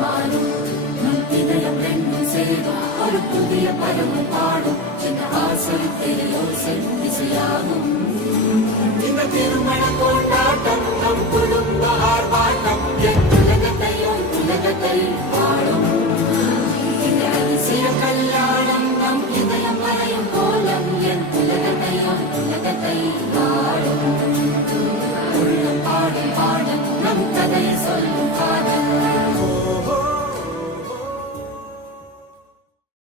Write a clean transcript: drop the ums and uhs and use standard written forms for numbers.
மாறும் நம் இதயம் ரெண்டும் சேரும் ஒரு புதிய பருவம் பாடும் இந்த ஆசை தேயோசை இசையாகும் இந்த திருமண கொண்டாட்டம் நம் குடும்ப ஆர்ப்பாட்டம் என் உலகத்தை